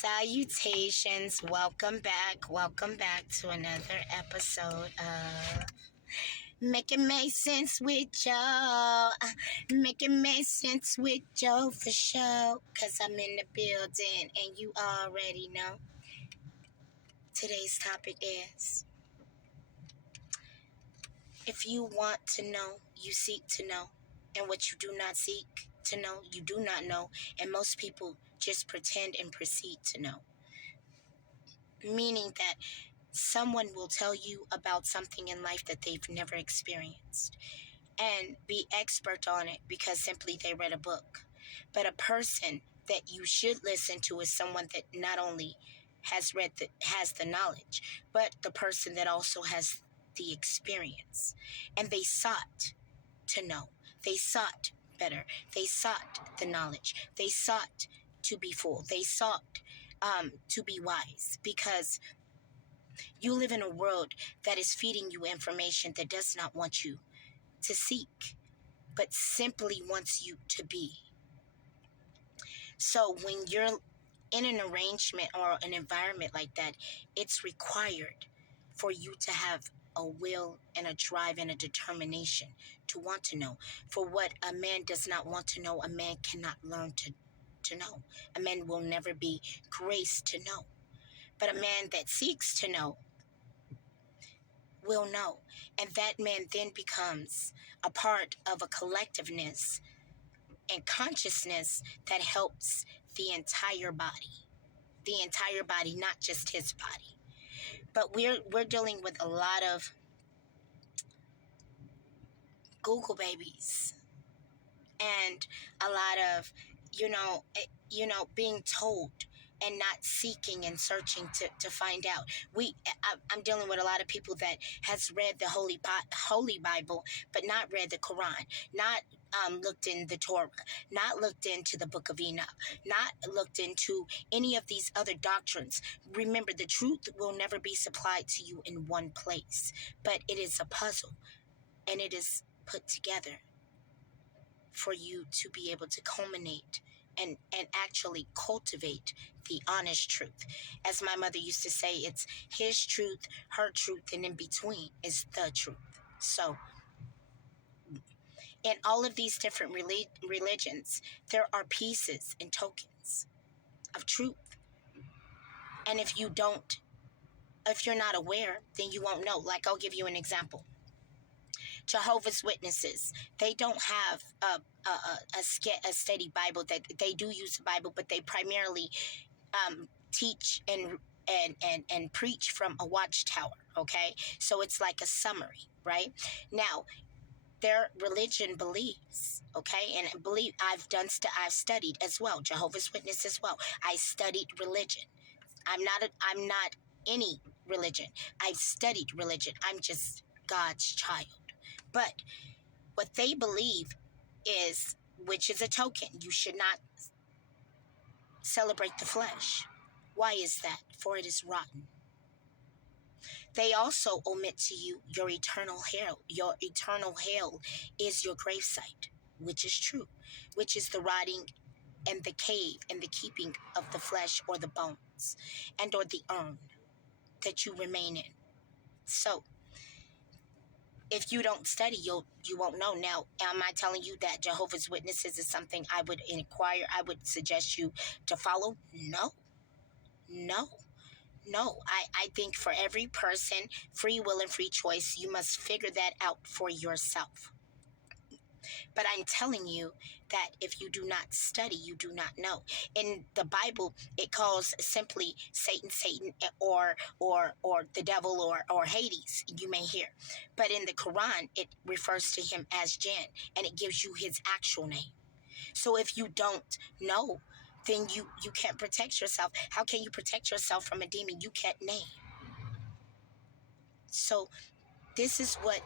Salutations. Welcome back to another episode of Make It Make Sense with Joe. Make it make sense with Joe for sure. Cause I'm in the building and you already know. Today's topic is, if you want to know, you seek to know. And what you do not seek to know, you do not know. And most people just pretend and proceed to know. Meaning that someone will tell you about something in life that they've never experienced and be expert on it because simply they read a book. But a person that you should listen to is someone that not only has the knowledge, but the person that also has the experience. And they sought to know. They sought better. They sought the knowledge. They sought to be full. They sought to be wise, because you live in a world that is feeding you information that does not want you to seek, but simply wants you to be. So when you're in an arrangement or an environment like that, it's required for you to have a will and a drive and a determination to want to know. For what a man does not want to know, a man cannot learn to know. A man will never be graced to know. But a man that seeks to know will know. And that man then becomes a part of a collectiveness and consciousness that helps the entire body. The entire body, not just his body. But we're dealing with a lot of Google babies and a lot of, being told and not seeking and searching to find out. I'm dealing with a lot of people that has read the Holy Bible, but not read the Quran, not looked in the Torah, not looked into the Book of Enoch, not looked into any of these other doctrines. Remember, the truth will never be supplied to you in one place, but it is a puzzle, and it is put together for you to be able to culminate and actually cultivate the honest truth. As my mother used to say, it's his truth, her truth, and in between is the truth. So in all of these different religions, there are pieces and tokens of truth. And if you're not aware, then you won't know. Like, I'll give you an example. Jehovah's Witnesses, they don't have a steady Bible. That they do use the Bible, but they primarily teach and preach from a watchtower. Okay, so it's like a summary, right? Now, their religion believes, okay, and I've studied as well, Jehovah's Witness as well. I studied religion. I'm not any religion. I've studied religion. I'm just God's child. But what they believe is, which is a token, you should not celebrate the flesh. Why is that? For it is rotten. They also omit to you your eternal hell. Your eternal hell is your gravesite, which is true, which is the rotting and the cave and the keeping of the flesh or the bones and or the urn that you remain in. So if you don't study, you won't know. Now, am I telling you that Jehovah's Witnesses is something I would suggest you to follow? No. I think for every person, free will and free choice, you must figure that out for yourself. But I'm telling you that if you do not study, you do not know. In the Bible, it calls simply Satan, or the devil, or Hades, you may hear. But in the Quran, it refers to him as Jinn, and it gives you his actual name. So if you don't know, then you can't protect yourself. How can you protect yourself from a demon you can't name? So this is what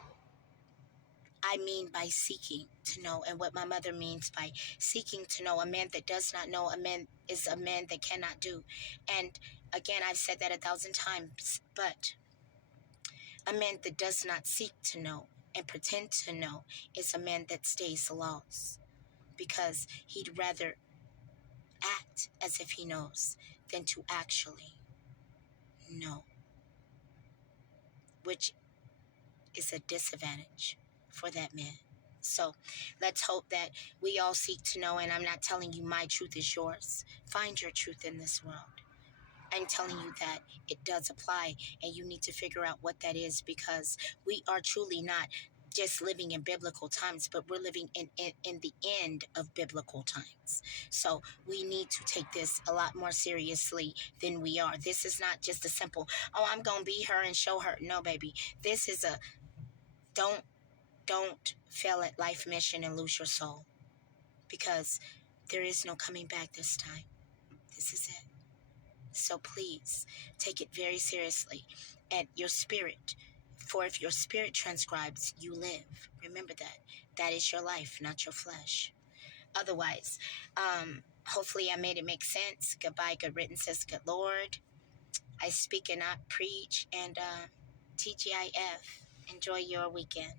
I mean by seeking to know, and what my mother means by seeking to know. A man that does not know, a man is a man that cannot do. And again, I've said that 1,000 times, but a man that does not seek to know and pretend to know is a man that stays lost, because he'd rather act as if he knows than to actually know, which is a disadvantage for that man. So let's hope that we all seek to know, and I'm not telling you my truth is yours. Find your truth in this world. I'm telling you that it does apply, and you need to figure out what that is, because we are truly not just living in biblical times, but we're living in the end of biblical times. So we need to take this a lot more seriously than we are. This is not just a simple, oh, I'm going to be her and show her. No, baby. This is a don't fail at life mission and lose your soul, because there is no coming back this time. This is it. So please take it very seriously. And your spirit, for if your spirit transcribes, you live. Remember that. That is your life, not your flesh. Otherwise, hopefully I made it make sense. Goodbye, good written, says good Lord. I speak and not preach. And TGIF. Enjoy your weekend.